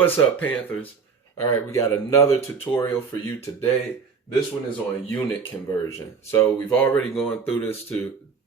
What's up, Panthers? All right, we got another tutorial for you today. This one is on unit conversion. So we've already gone through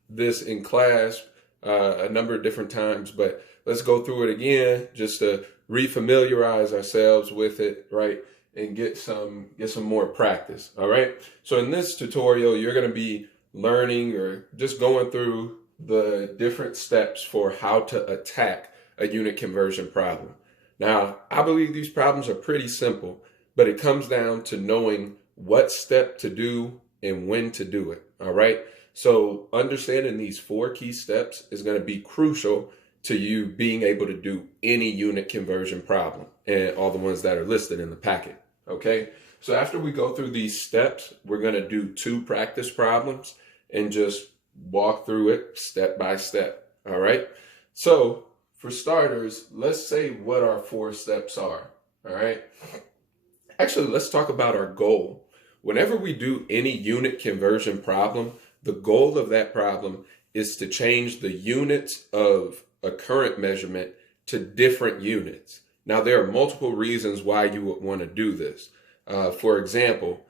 this in class a number of different times, but let's go through it again just to refamiliarize ourselves with it, right? And get some more practice. All right. So in this tutorial, you're going to be learning or just going through the different steps for how to attack a unit conversion problem. Now, I believe these problems are pretty simple, but it comes down to knowing what step to do and when to do it. All right. So understanding these 4 key steps is going to be crucial to you being able to do any unit conversion problem and all the ones that are listed in the packet. Okay. So after we go through these steps, we're going to do 2 practice problems and just walk through it step by step. All right. So for starters, let's say what our 4 steps are. All right. Actually, let's talk about our goal. Whenever we do any unit conversion problem, the goal of that problem is to change the units of a current measurement to different units. Now, there are multiple reasons why you would want to do this. For example,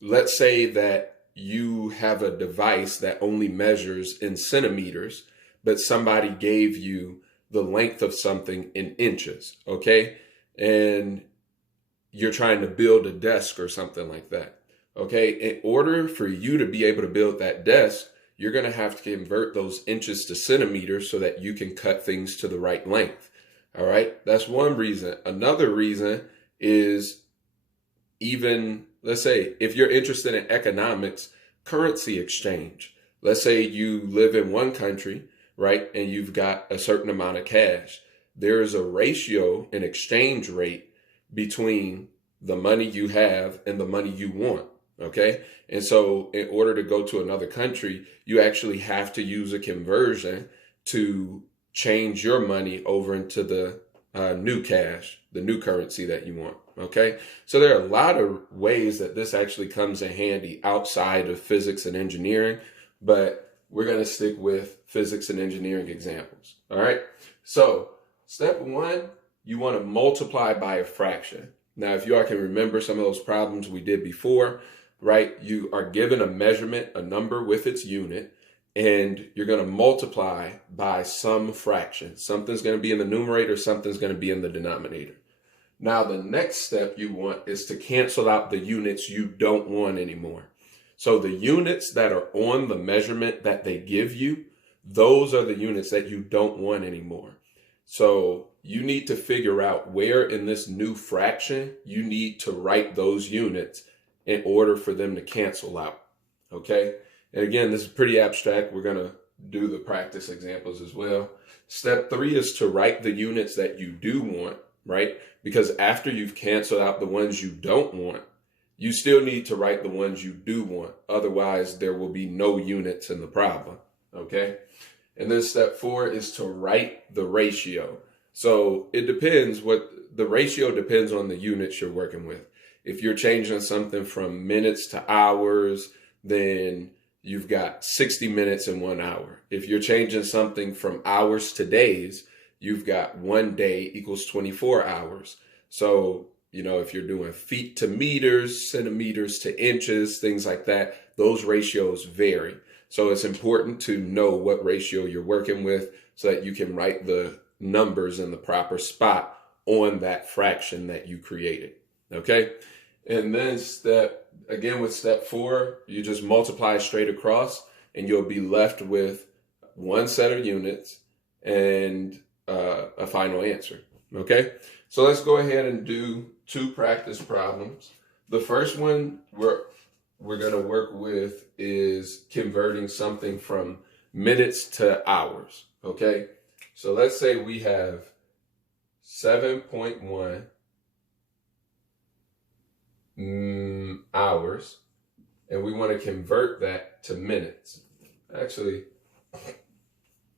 let's say that you have a device that only measures in centimeters, but somebody gave you the length of something in inches, okay? And you're trying to build a desk or something like that, okay? In order for you to be able to build that desk, you're going to have to convert those inches to centimeters so that you can cut things to the right length, all right? That's one reason. Another reason is even, let's say, if you're interested in economics, currency exchange. Let's say you live in one country, right? And you've got a certain amount of cash. There is a ratio, an exchange rate between the money you have and the money you want. Okay. And so in order to go to another country, you actually have to use a conversion to change your money over into the new cash, the new currency that you want. Okay. So there are a lot of ways that this actually comes in handy outside of physics and engineering, but we're going to stick with physics and engineering examples. All right. So step 1, you want to multiply by a fraction. Now, if you all can remember some of those problems we did before, right? You are given a measurement, a number with its unit, and you're going to multiply by some fraction. Something's going to be in the numerator, something's going to be in the denominator. Now, the next step you want is to cancel out the units you don't want anymore. So the units that are on the measurement that they give you, those are the units that you don't want anymore. So you need to figure out where in this new fraction you need to write those units in order for them to cancel out. Okay. And again, this is pretty abstract. We're going to do the practice examples as well. Step 3 is to write the units that you do want, right? Because after you've canceled out the ones you don't want, you still need to write the ones you do want. Otherwise, there will be no units in the problem. Okay. And then step 4 is to write the ratio. So it depends the ratio depends on the units you're working with. If you're changing something from minutes to hours, then you've got 60 minutes in 1 hour. If you're changing something from hours to days, you've got 1 day equals 24 hours. So, if you're doing feet to meters, centimeters to inches, things like that, those ratios vary. So it's important to know what ratio you're working with so that you can write the numbers in the proper spot on that fraction that you created. Okay. And then with step 4, you just multiply straight across and you'll be left with one set of units and a final answer. Okay. So let's go ahead and do 2 practice problems. The first one we're going to work with is converting something from minutes to hours. Okay. So let's say we have 7.1 hours and we want to convert that to minutes. Actually,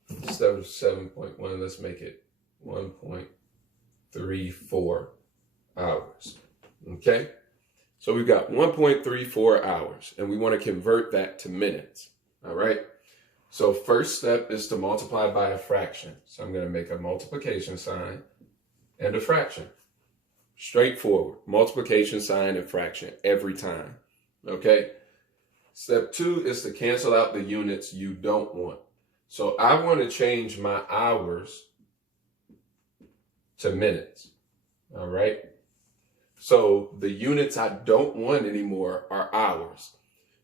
instead of 7.1, let's make it 1.34 hours. Okay. So we've got 1.34 hours and we want to convert that to minutes. All right. So first step is to multiply by a fraction. So I'm going to make a multiplication sign and a fraction. Straightforward. Multiplication sign and fraction every time. Okay? Step 2 is to cancel out the units you don't want. So I want to change my hours to minutes. All right? So the units I don't want anymore are hours.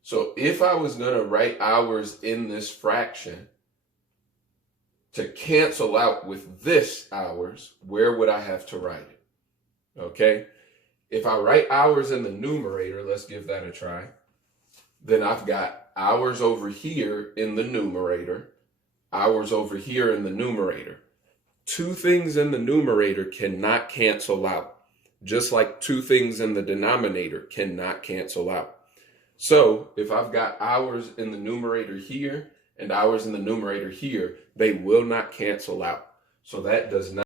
So if I was going to write hours in this fraction to cancel out with this hours, where would I have to write it? Okay? If I write hours in the numerator, let's give that a try. Then I've got hours over here in the numerator, hours over here in the numerator. Two things in the numerator cannot cancel out, just like two things in the denominator cannot cancel out. So if I've got hours in the numerator here and hours in the numerator here, they will not cancel out. So that does not